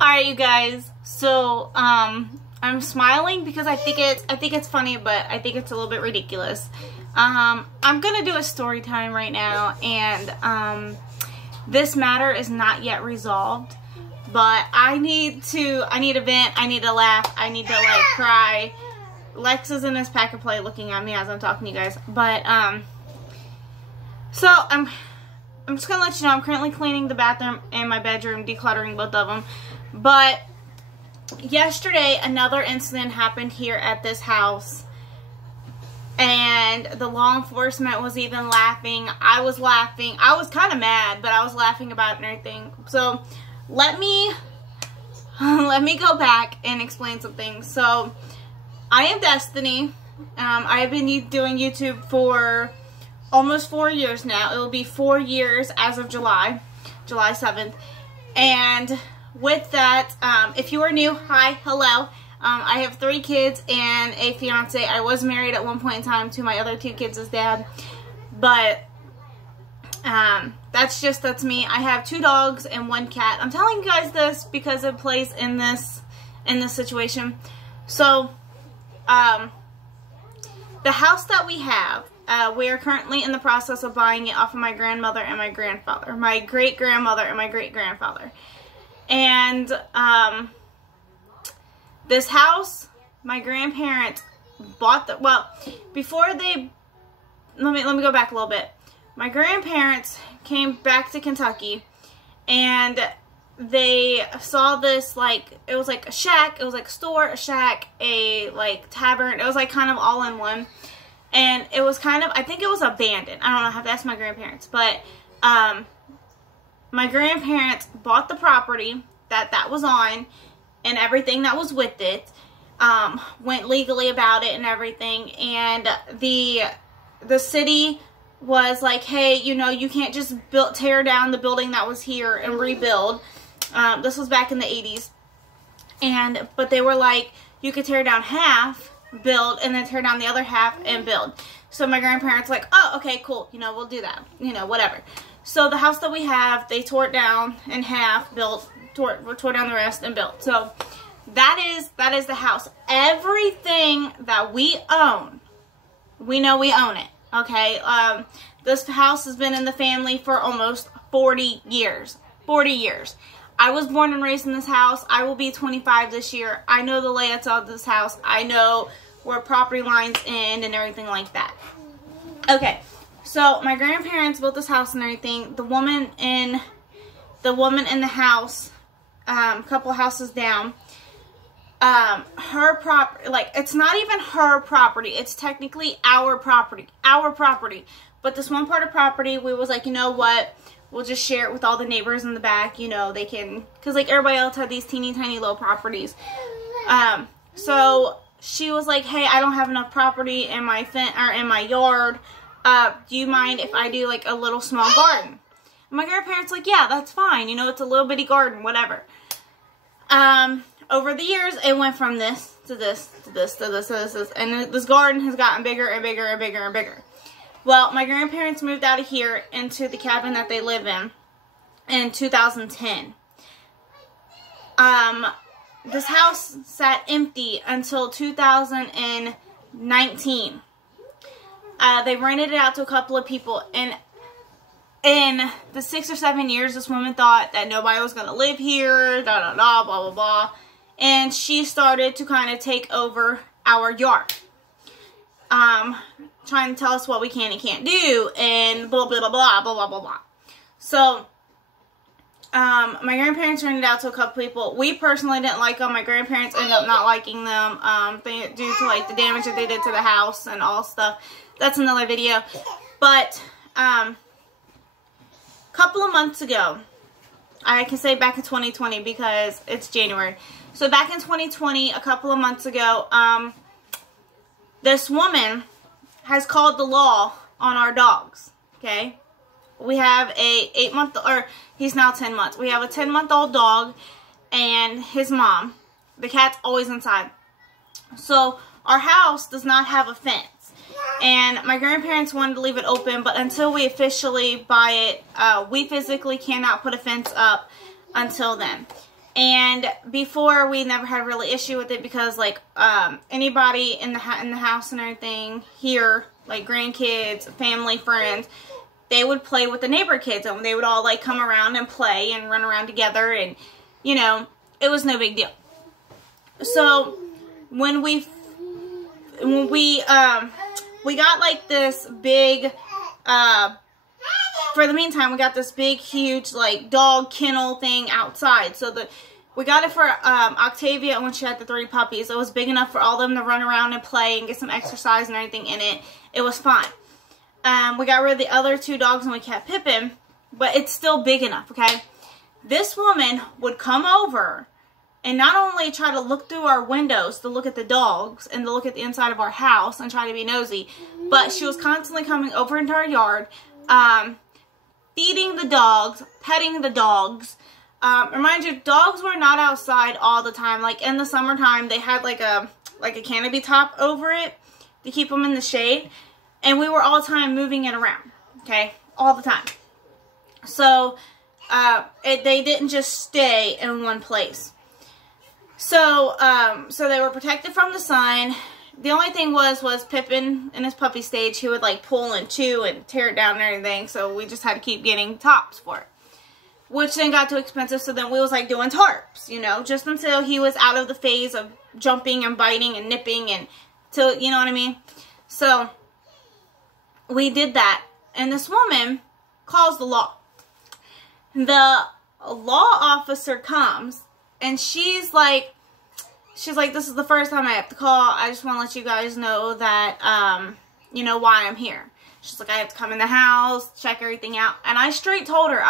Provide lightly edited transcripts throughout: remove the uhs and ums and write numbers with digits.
Alright, you guys, so I'm smiling because I think it's funny, but I think it's a little bit ridiculous. I'm gonna do a story time right now, and this matter is not yet resolved, but I need to vent, I need to laugh, I need to like cry. Lex is in this pack of play looking at me as I'm talking to you guys, but so I'm just gonna let you know I'm currently cleaning the bathroom and my bedroom, decluttering both of them. But yesterday another incident happened here at this house, and the law enforcement was even laughing. I was laughing. I was kind of mad, but I was laughing about it and everything. So let me go back and explain some things. So I am Destiny. I have been doing YouTube for almost 4 years now. It will be 4 years as of July 7th. And with that, if you are new, hi, hello. I have 3 kids and a fiance. I was married at one point in time to my other 2 kids' dad. But that's me. I have 2 dogs and 1 cat. I'm telling you guys this because it plays in this situation. So the house that we have, we are currently in the process of buying it off of my grandmother and my grandfather, my great-grandmother and my great-grandfather. And this house, my grandparents bought the, well, before they, let me go back a little bit. My grandparents came back to Kentucky, and they saw this, like, it was like a shack, it was like a store, a shack, a, like, tavern, it was, like, kind of all in one, and it was kind of, I think it was abandoned, I don't know, I have to ask my grandparents, but, my grandparents bought the property that was on, and everything that was with it, went legally about it and everything, and the city was like, hey, you know, you can't just tear down the building that was here and rebuild. This was back in the 80s. But they were like, you could tear down half, build, and then tear down the other half and build. So my grandparents were like, oh, okay, cool, you know, we'll do that, you know, whatever. So the house that we have, they tore it down in half, tore down the rest and built. So that is the house. Everything that we own, we know we own it. Okay, this house has been in the family for almost 40 years. 40 years. I was born and raised in this house. I will be 25 this year. I know the layouts of this house. I know where property lines end and everything like that. Okay, so my grandparents built this house and everything. The woman in the house, a couple houses down, her property, like, it's not even her property, it's technically our property, but this one part of property, we was like, you know what, we'll just share it with all the neighbors in the back, you know, they can, because like everybody else had these teeny tiny little properties. So she was like, hey, I don't have enough property in my yard, do you mind if I do like a little small garden? And my grandparents like, yeah, that's fine, you know, it's a little bitty garden, whatever. Over the years, it went from this to this to this to this to this, and this garden has gotten bigger and bigger and bigger and bigger. Well, my grandparents moved out of here into the cabin that they live in 2010. This house sat empty until 2019. They rented it out to a couple of people, and in the 6 or 7 years, this woman thought that nobody was going to live here, blah, blah, blah, blah. And she started to kind of take over our yard. Trying to tell us what we can and can't do, and blah, blah, blah, blah, blah, blah, blah, blah. So, my grandparents rented out to a couple people. We personally didn't like them. My grandparents ended up not liking them, due to, like, the damage that they did to the house and all stuff. That's another video. But, couple of months ago, I can say back in 2020 because it's January. So back in 2020, a couple of months ago, this woman has called the law on our dogs, okay? We have a 8-month, or he's now 10 months. We have a 10-month-old dog and his mom. The cat's always inside. So our house does not have a fence. And my grandparents wanted to leave it open, but until we officially buy it, we physically cannot put a fence up until then. And before, we never had really issue with it because, like, anybody in the house and everything here, like grandkids, family, friends, they would play with the neighbor kids, and they would all, like, come around and play and run around together, and, you know, it was no big deal. So when we got, like, this big, for the meantime, we got this big, huge, like, dog kennel thing outside. So we got it for Octavia when she had the 3 puppies. It was big enough for all of them to run around and play and get some exercise and everything in it. It was fine. We got rid of the other 2 dogs and we kept Pippin, but it's still big enough, okay? This woman would come over and not only try to look through our windows to look at the dogs and to look at the inside of our house and try to be nosy, but she was constantly coming over into our yard, feeding the dogs, petting the dogs. Remind you, dogs were not outside all the time. Like, in the summertime, they had like a canopy top over it to keep them in the shade. And we were all the time moving it around, okay? All the time. So, they didn't just stay in one place. So, so they were protected from the sun. The only thing was Pippin in his puppy stage, he would, like, pull and chew and tear it down and everything. So we just had to keep getting tops for it. Which then got too expensive, so then we was, like, doing tarps, you know, just until he was out of the phase of jumping and biting and nipping and till, you know what I mean? So we did that, and this woman calls the law. The law officer comes, and she's like, this is the first time I have to call. I just want to let you guys know that, you know, why I'm here. She's like, I have to come in the house, check everything out. And I straight told her,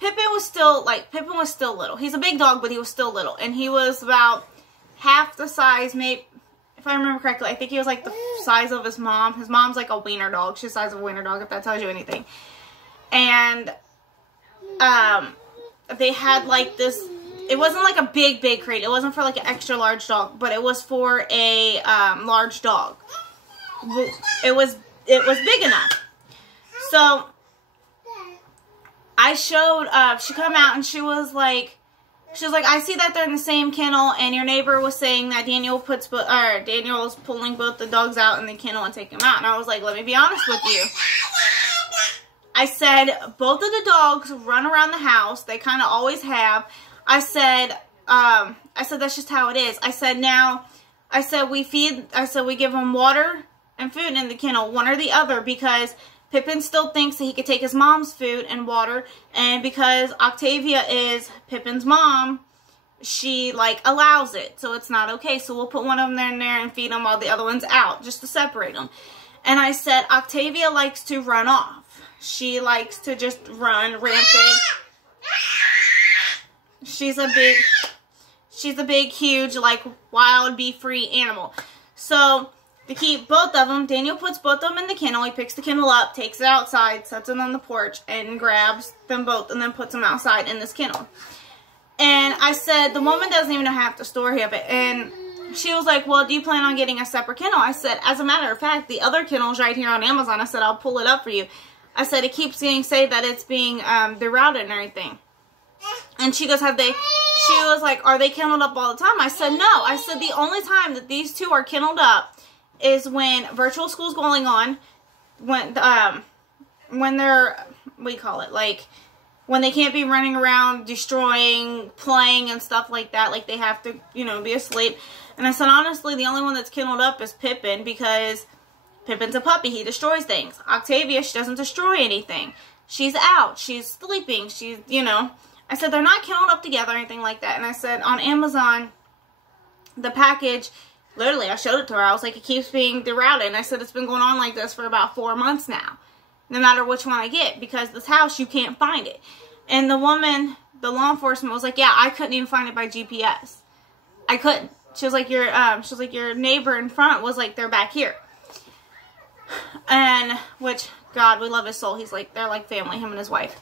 Pippin was still little. He's a big dog, but he was still little. And he was about half the size, maybe, if I remember correctly, I think he was like the size of his mom. His mom's like a wiener dog. She's the size of a wiener dog, if that tells you anything. And, they had like this, it wasn't like a big crate. It wasn't for like an extra large dog, but it was for a, large dog. It was big enough. So I showed, she come out and she was like, I see that they're in the same kennel, and your neighbor was saying that Daniel is pulling both the dogs out in the kennel and taking them out. And I was like, let me be honest with you. I said, both of the dogs run around the house. They kind of always have. I said, that's just how it is. I said, we give them water and food in the kennel, one or the other, because Pippin still thinks that he could take his mom's food and water, and because Octavia is Pippin's mom, she, like, allows it, so it's not okay. So we'll put one of them in there and feed them while the other one's out, just to separate them. And I said, Octavia likes to run off. She likes to just run rampant. She's a big, huge, like, wild, be-free animal. So to keep both of them, Daniel puts both of them in the kennel. He picks the kennel up, takes it outside, sets it on the porch, and grabs them both and then puts them outside in this kennel. And I said, the woman doesn't even have to store him. And she was like, well, do you plan on getting a separate kennel? I said, as a matter of fact, the other kennel's right here on Amazon. I said, I'll pull it up for you. I said, it keeps getting said that it's being derouted and everything. And she goes, she was like, are they kenneled up all the time? I said, no. I said, the only time that these two are kenneled up is when virtual school's going on, when they're, we call it, like, when they can't be running around, destroying, playing, and stuff like that, like they have to, you know, be asleep. And I said, honestly, the only one that's kenneled up is Pippin, because Pippin's a puppy. He destroys things. Octavia, she doesn't destroy anything. She's out. She's sleeping. She's, you know. I said, they're not kenneled up together or anything like that. And I said, on Amazon, the package, literally, I showed it to her. I was like, it keeps being derouted. And I said, it's been going on like this for about 4 months now. No matter which one I get. Because this house, you can't find it. And the woman, the law enforcement was like, yeah, I couldn't even find it by GPS. I couldn't. She was like, your neighbor in front was like, they're back here. And, which, God, we love his soul. He's like, they're like family, him and his wife.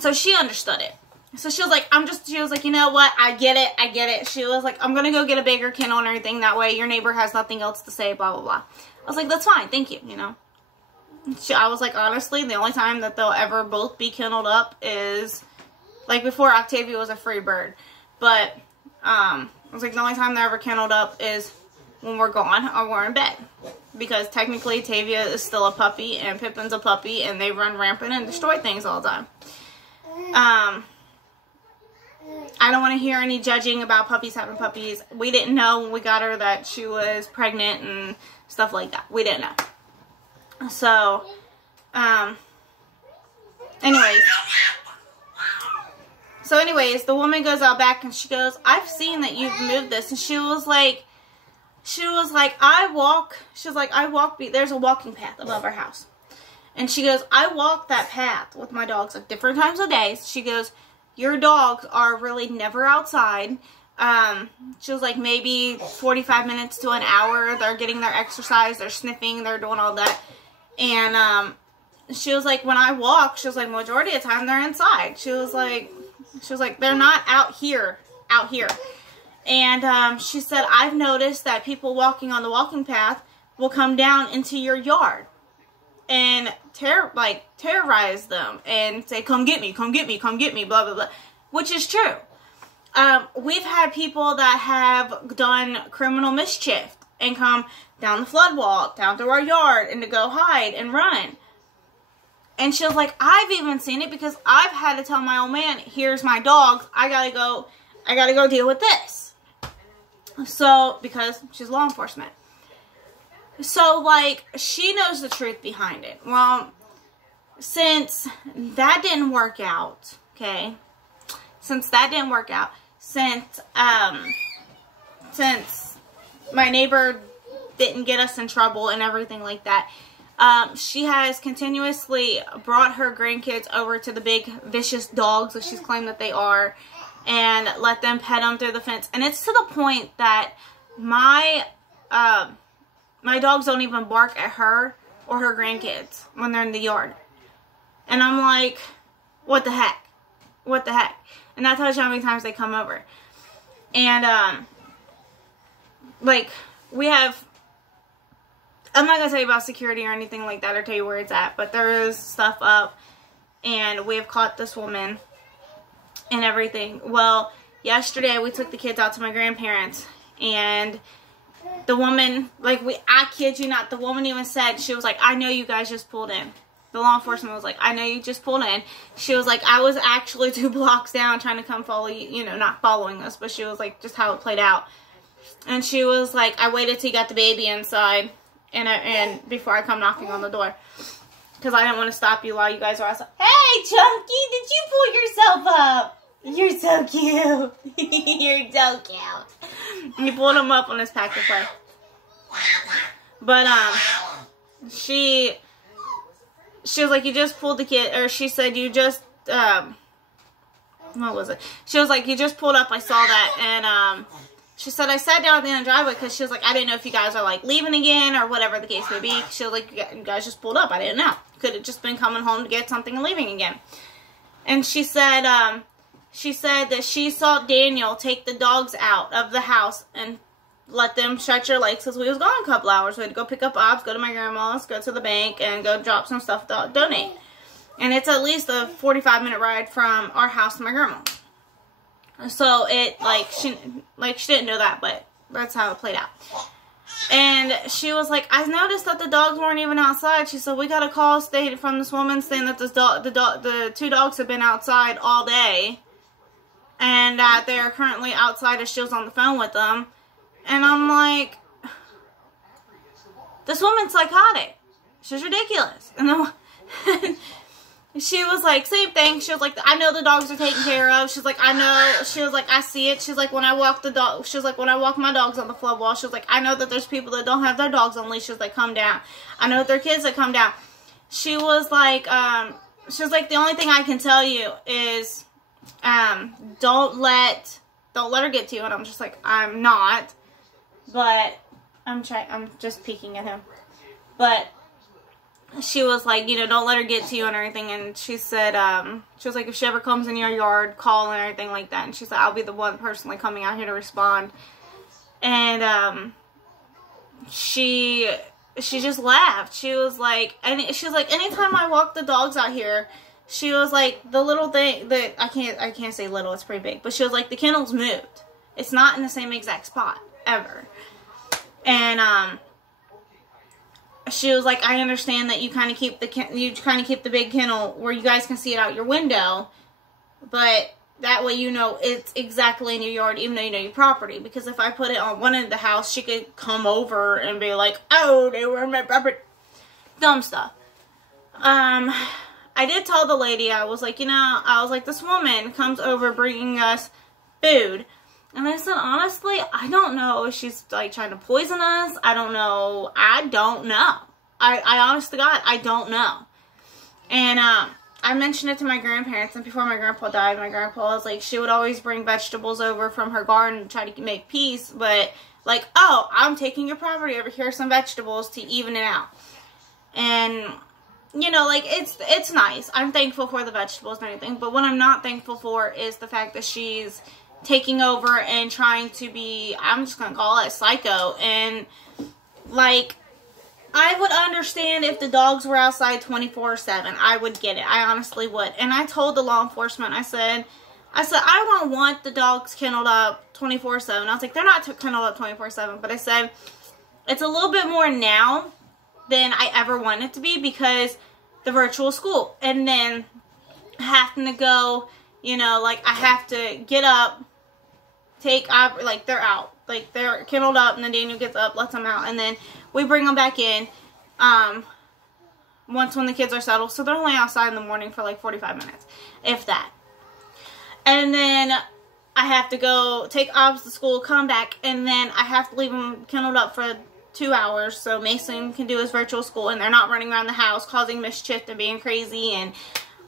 So she understood it. So she was like, she was like, you know what, I get it. She was like, I'm going to go get a bigger kennel and everything. That way your neighbor has nothing else to say, blah, blah, blah. I was like, that's fine, thank you, you know. I was like, honestly, the only time that they'll ever both be kenneled up is, Like, before, Octavia was a free bird. But, I was like, the only time they're ever kenneled up is when we're gone or we're in bed. Because technically, Tavia is still a puppy, and Pippin's a puppy, and they run rampant and destroy things all the time. I don't want to hear any judging about puppies having puppies. We didn't know when we got her that she was pregnant and stuff like that. We didn't know. So, anyways, the woman goes out back and she goes, I've seen that you've moved this. And she was like, I walk, there's a walking path above our house. And she goes, I walk that path with my dogs at different times of days. She goes, your dogs are really never outside. She was like, maybe 45 minutes to an hour. They're getting their exercise. They're sniffing. They're doing all that. And, she was like, when I walk, she was like, majority of the time they're inside. She was like, they're not out here. And, she said, I've noticed that people walking on the walking path will come down into your yard and terrorize them and say, come get me, come get me, come get me, blah, blah, blah, which is true. We've had people that have done criminal mischief and come down the flood wall, down through our yard, and to go hide and run. And she was like, I've even seen it because I've had to tell my old man, here's my dogs, I gotta go deal with this. So, because she's law enforcement. So, like, she knows the truth behind it. Well, since that didn't work out, okay, since my neighbor didn't get us in trouble and everything like that, she has continuously brought her grandkids over to the big vicious dogs that she's claimed that they are and let them pet them through the fence. And it's to the point that my dogs don't even bark at her or her grandkids when they're in the yard. And I'm like, what the heck? What the heck? And that tells you how many times they come over. And, like, we have, I'm not going to tell you about security or anything like that or tell you where it's at, but there is stuff up and we have caught this woman and everything. Well, yesterday we took the kids out to my grandparents and the woman, like, I kid you not, the woman even said, she was like, I know you guys just pulled in. The law enforcement was like, I know you just pulled in. She was like, I was actually 2 blocks down trying to come follow you, you know, not following us, but she was like, just how it played out. And she was like, I waited till you got the baby inside and before I come knocking on the door. Because I didn't want to stop you while you guys were outside. Hey, Chunky, did you pull yourself up? You're so cute. You're so cute. And you pulled him up on his pack of play. But, she was like, you just pulled the kid, or she said, you just, what was it? She was like, you just pulled up, I saw that, and, she said, I sat down at the end of the driveway, because she was like, I didn't know if you guys are, like, leaving again, or whatever the case may be. She was like, you guys just pulled up, I didn't know. Could have just been coming home to get something and leaving again. And she said that she saw Daniel take the dogs out of the house, and let them stretch their legs because we was gone a couple hours. We had to go pick up Bob's, go to my grandma's, go to the bank, and go drop some stuff to donate. And it's at least a 45-minute ride from our house to my grandma's. So it, she didn't know that, but that's how it played out. And she was like, I noticed that the dogs weren't even outside. She said, we got a call from this woman saying that the 2 dogs have been outside all day. And that they're currently outside as she was on the phone with them. And I'm like, this woman's psychotic. She's ridiculous. And then she was like, same thing. She was like, I know the dogs are taken care of. She's like, I know. She was like, I see it. She's like, when I walk the dog, she's like, when I walk my dogs on the flood wall, she was like, I know that there's people that don't have their dogs on leashes that come down. I know that there are kids that come down. She was like, the only thing I can tell you is, don't let her get to you. And I'm just like, I'm not. But I'm just peeking at him. But she was like, you know, don't let her get to you and everything. And she said, she was like, if she ever comes in your yard, call and everything like that. And she said, I'll be the one personally coming out here to respond. And, she just laughed. She was like, anytime I walk the dogs out here, she was like, the little thing that I can't say little, it's pretty big, but she was like, the kennel's moved. It's not in the same exact spot ever. And she was like, I understand that you kind of keep the big kennel where you guys can see it out your window, but that way you know it's exactly in your yard, even though you know your property. Because if I put it on one end of the house, she could come over and be like, oh, they were in my property. Dumb stuff. I did tell the lady, I was like, this woman comes over bringing us food. And I said, honestly, I don't know if she's, like, trying to poison us. I don't know. I don't know. I honest to God, I don't know. And, I mentioned it to my grandparents, and before my grandpa died, my grandpa was like, she would always bring vegetables over from her garden to try to make peace, but, like, oh, I'm taking your property over, here's some vegetables to even it out. And, like, it's nice. I'm thankful for the vegetables and everything, but what I'm not thankful for is the fact that she's taking over and trying to be, I'm just going to call it psycho, and, like, I would understand if the dogs were outside 24/7. I would get it. I honestly would. And I told the law enforcement, I said, I don't want the dogs kenneled up 24/7. I was like, they're not kenneled up 24/7. But I said, it's a little bit more now than I ever wanted it to be because the virtual school. And then having to go, like, I have to get up, like, they're out. Like, they're kenneled up, and then Daniel gets up, lets them out, and then we bring them back in once when the kids are settled. So they're only outside in the morning for like 45 minutes, if that. And then I have to go take Obs to school, come back, and then I have to leave them kenneled up for 2 hours so Mason can do his virtual school, and they're not running around the house causing mischief and being crazy. And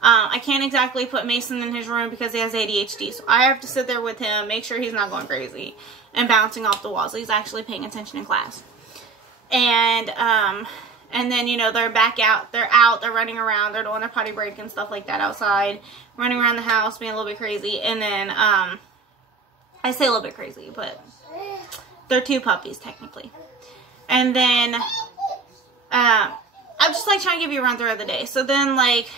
I can't exactly put Mason in his room because he has ADHD, so I have to sit there with him, make sure he's not going crazy and bouncing off the walls. He's actually paying attention in class. And then, they're back out. They're out. They're running around. They're doing their potty break and stuff like that outside. Running around the house, being a little bit crazy. And then, I say a little bit crazy, but they're 2 puppies, technically. And then, I'm just, like, trying to give you a run through of the day. So then, like,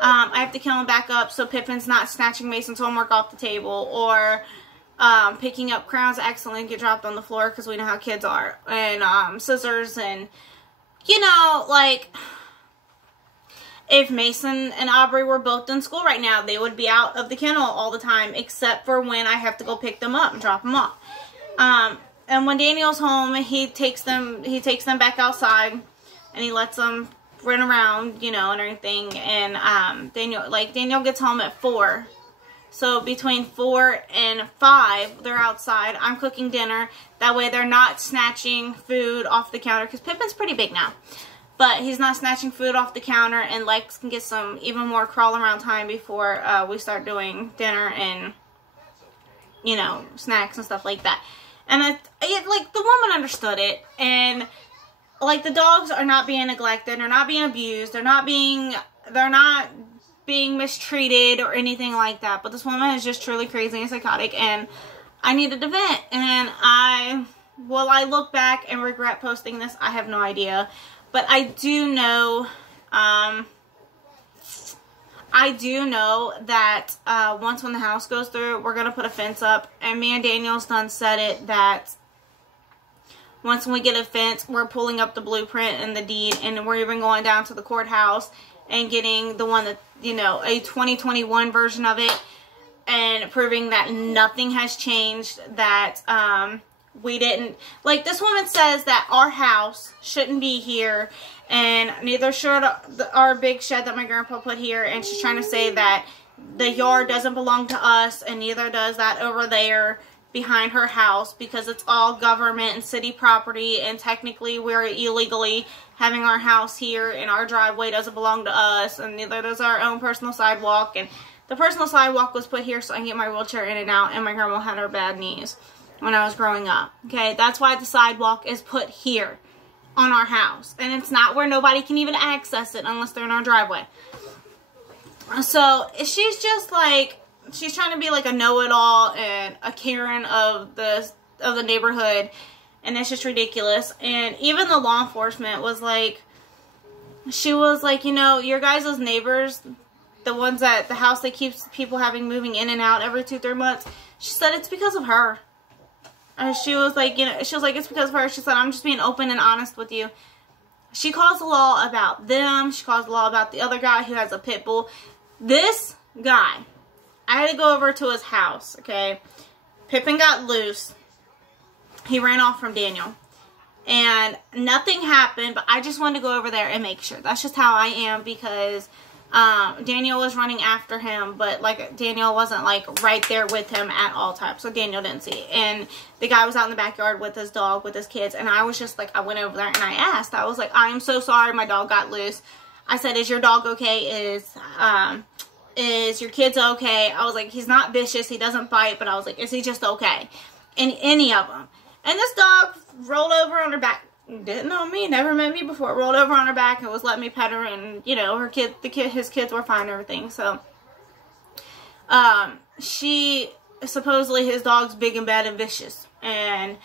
I have to kill him back up so Pippin's not snatching Mason's homework off the table. Or picking up crowns that accidentally get dropped on the floor because we know how kids are. And scissors and, like, if Mason and Aubrey were both in school right now, they would be out of the kennel all the time except for when I have to go pick them up and drop them off. And when Daniel's home, he takes them back outside and he lets them run around, and everything. And Daniel gets home at 4. So between 4 and 5, they're outside. I'm cooking dinner. That way they're not snatching food off the counter. Because Pippin's pretty big now. But he's not snatching food off the counter. And Lex can get some even more crawl around time before we start doing dinner and, snacks and stuff like that. And like, the woman understood it. And, like, the dogs are not being neglected. They're not being abused. They're not being mistreated or anything like that, but this woman is just truly crazy and psychotic, and I needed to vent. And will I look back and regret posting this? I have no idea, but I do know that once when the house goes through, we're gonna put a fence up, and me and Daniel's done said it that once we get a fence, we're pulling up the blueprint and the deed, and we're even going down to the courthouse and getting the one that, a 2021 version of it, and proving that nothing has changed, that we didn't, like, this woman says that our house shouldn't be here, and neither should our big shed that my grandpa put here, and she's trying to say that the yard doesn't belong to us, and neither does that over there behind her house, because it's all government and city property, and technically we're illegally having our house here, and our driveway doesn't belong to us, and neither does our own personal sidewalk. And the personal sidewalk was put here so I can get my wheelchair in and out, and my grandma had her bad knees when I was growing up. Okay, that's why the sidewalk is put here on our house, and it's not where nobody can even access it unless they're in our driveway. So she's just like, she's trying to be like a know-it-all and a Karen of the neighborhood, and it's just ridiculous. And even the law enforcement was like, she was like, your guys' neighbors, the ones that the house that keeps people having moving in and out every 2-3 months. She said it's because of her. And she was like, you know, she was like, it's because of her. She said, I'm just being open and honest with you. She calls the law about them. She calls the law about the other guy who has a pit bull. This guy, I had to go over to his house, okay? Pippin got loose. He ran off from Daniel. And nothing happened, but I just wanted to go over there and make sure. That's just how I am, because Daniel was running after him, but like Daniel wasn't like right there with him at all times, so Daniel didn't see. And the guy was out in the backyard with his dog, with his kids, and I was just like, I went over there and I asked. I was like, I am so sorry, my dog got loose. I said, is your dog okay? Is your kids okay? I was like, he's not vicious, he doesn't bite, but I was like, is he just okay? And any of them. And this dog rolled over on her back. Didn't know me, never met me before. Rolled over on her back and was letting me pet her, and you know, his kids were fine and everything. So, supposedly his dog's big and bad and vicious, and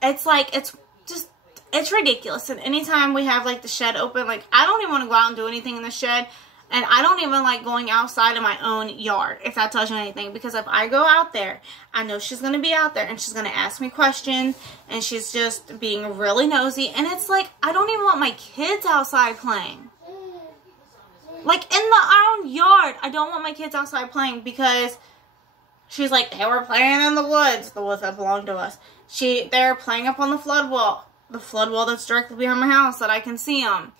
it's like it's ridiculous. And anytime we have like the shed open, like I don't even want to go out and do anything in the shed. And I don't even like going outside of my own yard, if that tells you anything. Because if I go out there, I know she's going to be out there and she's going to ask me questions. And she's just being really nosy. And it's like, I don't even want my kids outside playing. Like in our own yard, I don't want my kids outside playing, because she's like, they were playing in the woods that belong to us. They're playing up on the flood wall that's directly behind my house that I can see them.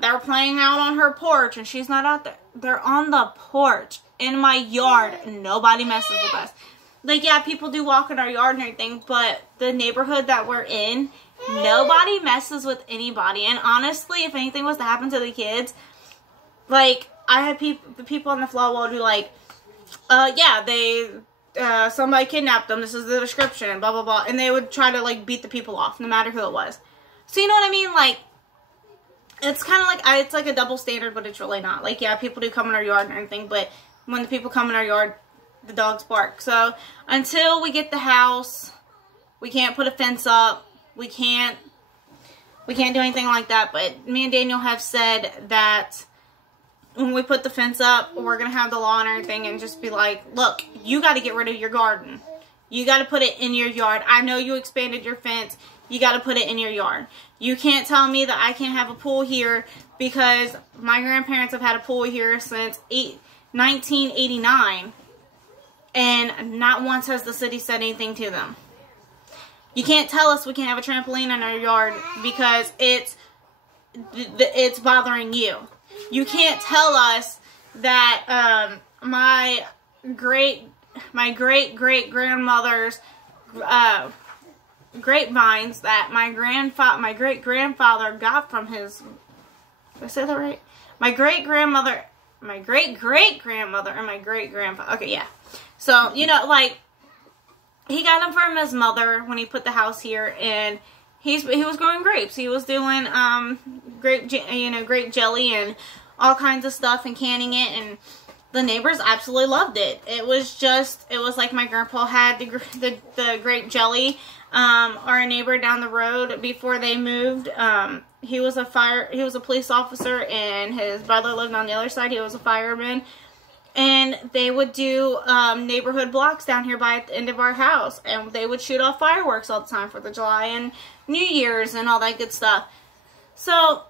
They're playing out on her porch, and she's not out there. They're on the porch in my yard, and nobody messes with us. Like, yeah, people do walk in our yard and everything, but the neighborhood that we're in, nobody messes with anybody. And honestly, if anything was to happen to the kids, like, I had the people on the flood wall who like, yeah, somebody kidnapped them. This is the description, blah, blah, blah. And they would try to, like, beat the people off, no matter who it was. So, you know what I mean? Like, it's kind of like, it's like a double standard, but it's really not. Like, yeah, people do come in our yard and everything, but when the people come in our yard, the dogs bark. So, until we get the house, we can't put a fence up. We can't do anything like that. But me and Daniel have said that when we put the fence up, we're going to have the lawn and everything and just be like, look, you got to get rid of your garden. You got to put it in your yard. I know you expanded your fence. You got to put it in your yard. You can't tell me that I can't have a pool here, because my grandparents have had a pool here since 1989, and not once has the city said anything to them. You can't tell us we can't have a trampoline in our yard because it's bothering you. You can't tell us that my great grandmother's grapevines that my great grandfather got from his, did I say that right? My great grandmother, my great grandmother, and my great grandfather. Okay, yeah. So, you know, like, he got them from his mother when he put the house here, and he was growing grapes. He was doing grape jelly and all kinds of stuff and canning it, and the neighbors absolutely loved it. It was like my grandpa had the grape jelly. Our neighbor down the road, before they moved, he was a police officer, and his brother lived on the other side. He was a fireman, and they would do neighborhood blocks down here by the end of our house, and they would shoot off fireworks all the time for the July and New Year's and all that good stuff. So,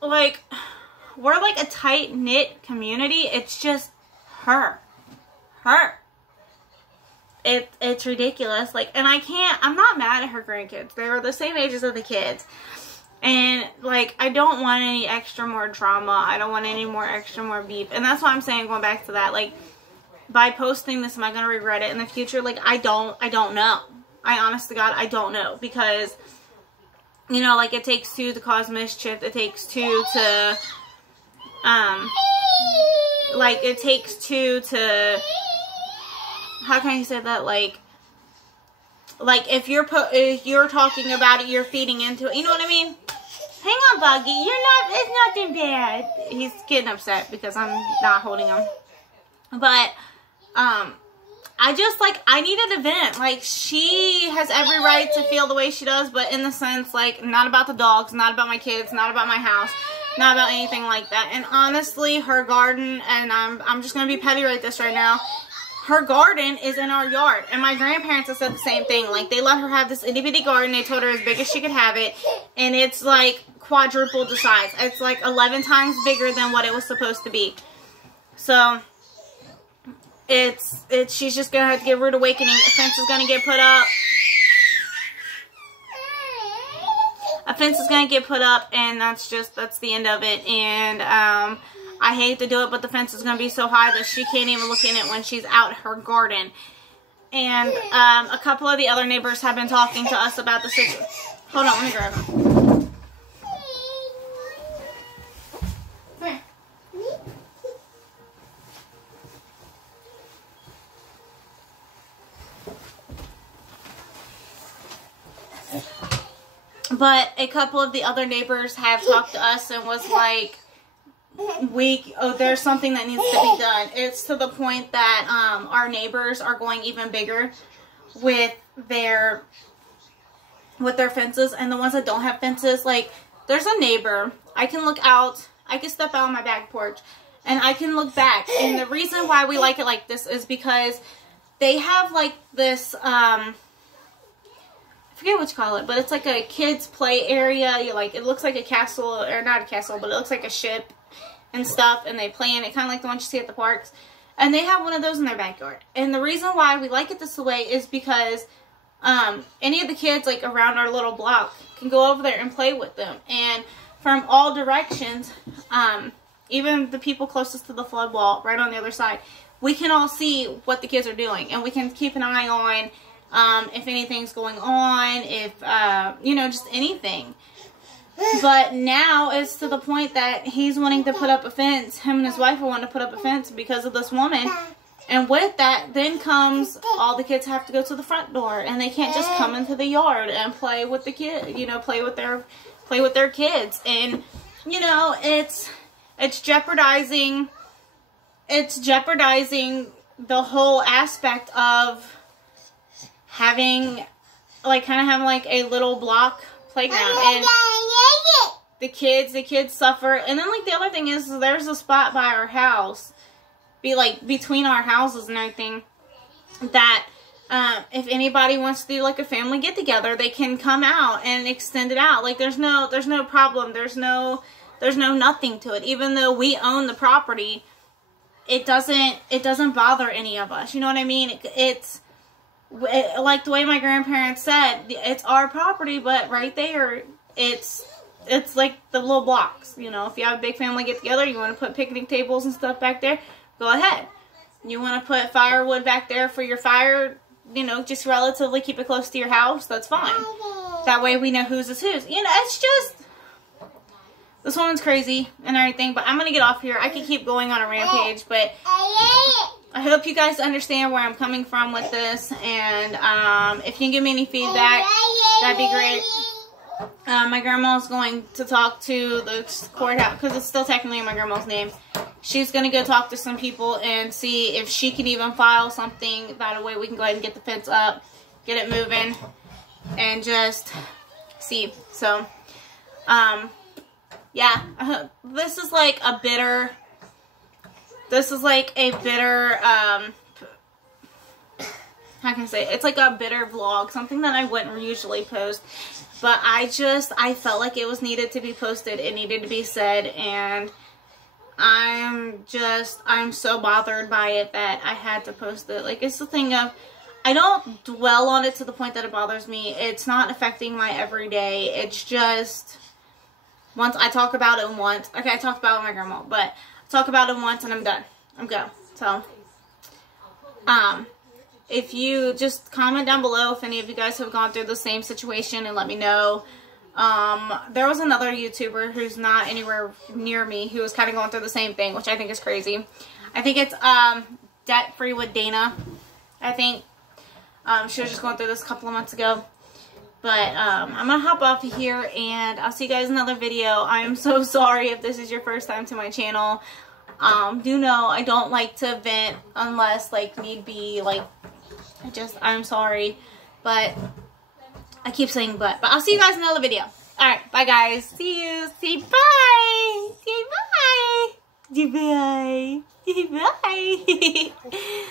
like, we're like a tight-knit community. It's just her. It's ridiculous. Like, and I'm not mad at her grandkids. They were the same ages as the kids. And, like, I don't want any extra more drama. I don't want any more extra more beef. And that's why I'm saying, going back to that, like, by posting this, am I going to regret it in the future? Like, I don't know. I, honest to God, I don't know. Because, you know, like, it takes two to cause mischief. It takes two to, like, it takes two to, how can I say that, like if you're talking about it, you're feeding into it, you know what I mean? Hang on, Buggy, it's nothing bad. He's getting upset because I'm not holding him. But, I needed a vent. Like, she has every right to feel the way she does, but in the sense, like, not about the dogs, not about my kids, not about my house. Not about anything like that. And honestly, her garden, and I'm just going to be petty right this right now, her garden is in our yard. And my grandparents have said the same thing. Like, they let her have this itty bitty garden. They told her as big as she could have it. And it's like quadruple the size. It's like 11 times bigger than what it was supposed to be. So she's just gonna have to get a rude awakening. A fence is gonna get put up. A fence is gonna get put up, and that's the end of it. And I hate to do it, but the fence is gonna be so high that she can't even look in it when she's out in her garden. And a couple of the other neighbors have been talking to us about the situation. Hold on, let me grab them. Come here. But a couple of the other neighbors have talked to us and was like, there's something that needs to be done. It's to the point that our neighbors are going even bigger with their fences, and the ones that don't have fences, like, there's a neighbor, I can look out, I can step out on my back porch, and I can look back, and the reason why we like it like this is because they have, like, this, I forget what you call it, but it's like a kids play area. It looks like a castle, or not a castle, but it looks like a ship and stuff, and they play in it, kind of like the ones you see at the parks. And they have one of those in their backyard. And the reason why we like it this way is because any of the kids, like, around our little block can go over there and play with them. And from all directions, even the people closest to the flood wall, right on the other side, we can all see what the kids are doing, and we can keep an eye on if anything's going on, if, just anything. But now it's to the point that he's wanting to put up a fence. Him and his wife are wanting to put up a fence because of this woman. And with that, then comes all the kids have to go to the front door, and they can't just come into the yard and play with the kid, play with their kids. And, it's jeopardizing the whole aspect of having a little block playground. And the kids suffer. And then, like, the other thing is, there's a spot by our house, between our houses and everything, that if anybody wants to do, like, a family get together, they can come out and extend it out. Like, there's no problem. There's no nothing to it. Even though we own the property, it doesn't bother any of us. You know what I mean? It's like the way my grandparents said, it's our property, but right there, it's like the little blocks. If you have a big family get together, you want to put picnic tables and stuff back there, go ahead. You want to put firewood back there for your fire, just relatively keep it close to your house, that's fine. That way we know whose is whose. It's just, this woman's crazy and everything, but I'm going to get off here. I could keep going on a rampage, but I hope you guys understand where I'm coming from with this, and if you can give me any feedback, that'd be great. My grandma's going to talk to the courthouse, because it's still technically in my grandma's name. She's going to go talk to some people and see if she can even file something. That way we can go ahead and get the fence up, get it moving, and just see. So, yeah, this is like a bitter, how can I say it? It's like a bitter vlog, something that I wouldn't usually post, but I felt like it was needed to be posted, it needed to be said, and I'm so bothered by it that I had to post it. Like, it's the thing of, I don't dwell on it to the point that it bothers me. It's not affecting my everyday. It's just, once I talk about it once, okay, I talked about it with my grandma, but I talk about it once and I'm done. I'm good. So, if you just comment down below if any of you guys have gone through the same situation and let me know. There was another YouTuber who's not anywhere near me who was kind of going through the same thing, which I think is crazy. I think it's Debt Free with Dana. I think she was just going through this a couple of months ago. But I'm going to hop off here, and I'll see you guys in another video. I am so sorry if this is your first time to my channel. Do know I don't like to vent unless, like, need be. Like, I'm sorry. But I keep saying but I'll see you guys in another video. Alright, bye guys. See you. Bye. Say bye. Say bye. Say bye.